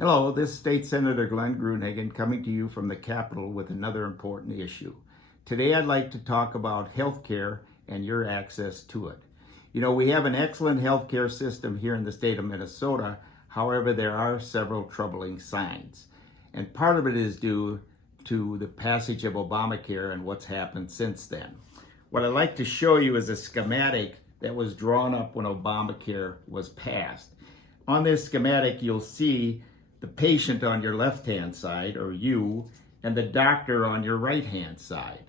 Hello, this is State Senator Glenn Gruenhagen coming to you from the Capitol with another important issue. Today I'd like to talk about healthcare and your access to it. You know, we have an excellent healthcare system here in the state of Minnesota. However, there are several troubling signs. And part of it is due to the passage of Obamacare and what's happened since then. What I'd like to show you is a schematic that was drawn up when Obamacare was passed. On this schematic, you'll see the patient on your left-hand side, or you, and the doctor on your right-hand side.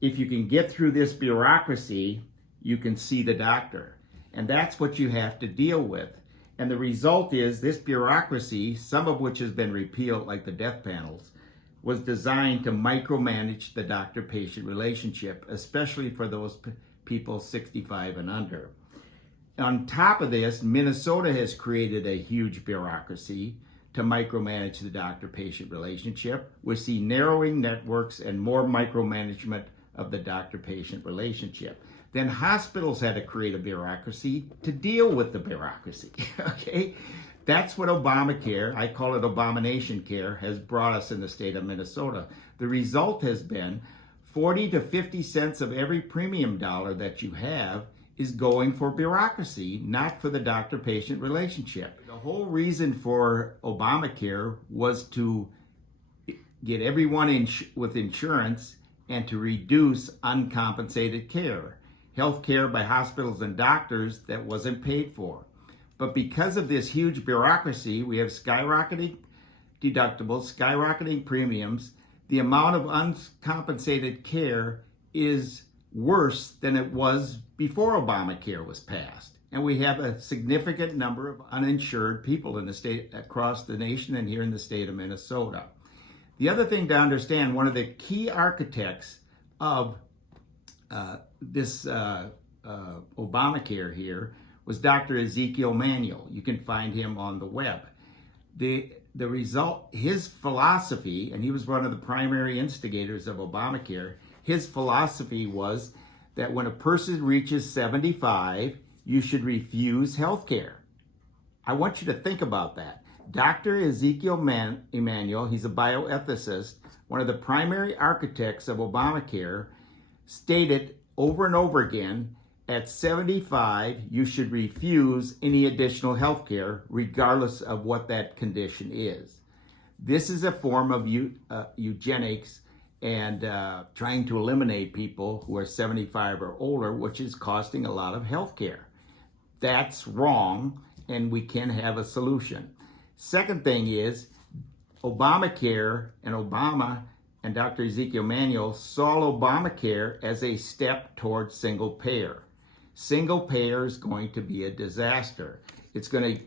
If you can get through this bureaucracy, you can see the doctor. And that's what you have to deal with. And the result is this bureaucracy, some of which has been repealed, like the death panels, was designed to micromanage the doctor-patient relationship, especially for those people 65 and under. On top of this, Minnesota has created a huge bureaucracy to micromanage the doctor-patient relationship. We see narrowing networks and more micromanagement of the doctor-patient relationship. Then hospitals had to create a bureaucracy to deal with the bureaucracy, okay? That's what Obamacare, I call it Abomination Care, has brought us in the state of Minnesota. The result has been 40 to 50 cents of every premium dollar that you have is going for bureaucracy, not for the doctor-patient relationship. The whole reason for Obamacare was to get everyone with insurance and to reduce uncompensated care, health care by hospitals and doctors that wasn't paid for. But because of this huge bureaucracy, we have skyrocketing deductibles, skyrocketing premiums. The amount of uncompensated care is worse than it was before Obamacare was passed. And we have a significant number of uninsured people in the state, across the nation and here in the state of Minnesota. The other thing to understand, one of the key architects of this Obamacare here was Dr. Ezekiel Manuel. You can find him on the web. The result, his philosophy, and he was one of the primary instigators of Obamacare, his philosophy was that when a person reaches 75, you should refuse health care. I want you to think about that. Dr. Ezekiel Emanuel, he's a bioethicist, one of the primary architects of Obamacare, stated over and over again, at 75, you should refuse any additional health care, regardless of what that condition is. This is a form of eugenics and trying to eliminate people who are 75 or older, which is costing a lot of health care. That's wrong, and we can have a solution. Second thing is, Obamacare and Obama and Dr. Ezekiel Manuel saw Obamacare as a step towards single payer. Single payer is going to be a disaster. It's going to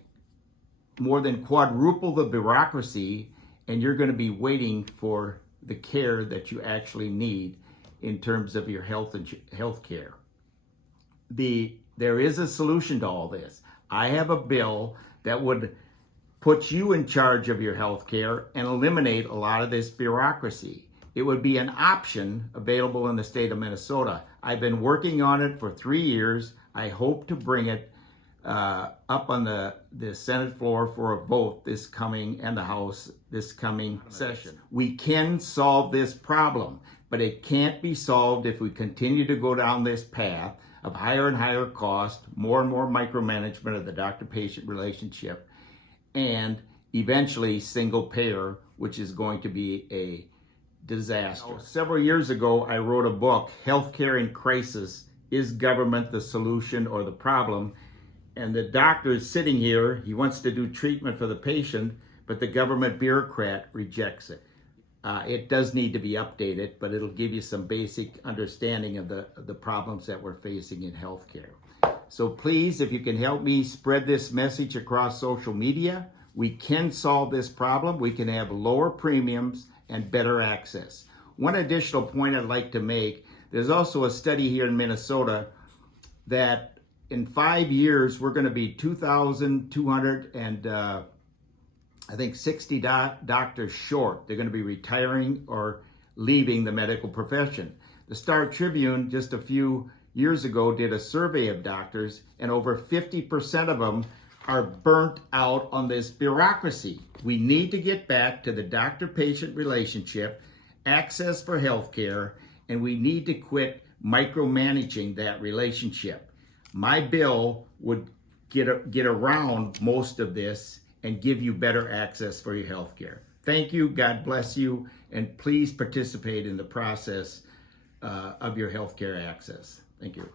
more than quadruple the bureaucracy, and you're going to be waiting for the care that you actually need in terms of your health care. There is a solution to all this. I have a bill that would put you in charge of your health care and eliminate a lot of this bureaucracy. It would be an option available in the state of Minnesota. I've been working on it for 3 years. I hope to bring it up on the Senate floor for a vote this coming, and the House this coming session. We can solve this problem, but it can't be solved if we continue to go down this path of higher and higher cost, more and more micromanagement of the doctor-patient relationship, and eventually single payer, which is going to be a disaster. Several years ago, I wrote a book, Healthcare in Crisis, Is Government the Solution or the Problem? And the doctor is sitting here, he wants to do treatment for the patient, but the government bureaucrat rejects it. It does need to be updated, but it'll give you some basic understanding of the problems that we're facing in healthcare. So please, if you can help me spread this message across social media, we can solve this problem. We can have lower premiums and better access. One additional point I'd like to make, there's also a study here in Minnesota that in 5 years, we're going to be 2,260 doctors short. They're going to be retiring or leaving the medical profession. The Star Tribune, just a few years ago, did a survey of doctors, and over 50% of them are burnt out on this bureaucracy. We need to get back to the doctor-patient relationship, access for health care, and we need to quit micromanaging that relationship. My bill would get around most of this and give you better access for your health care. Thank you, God bless you, and please participate in the process of your health care access. Thank you.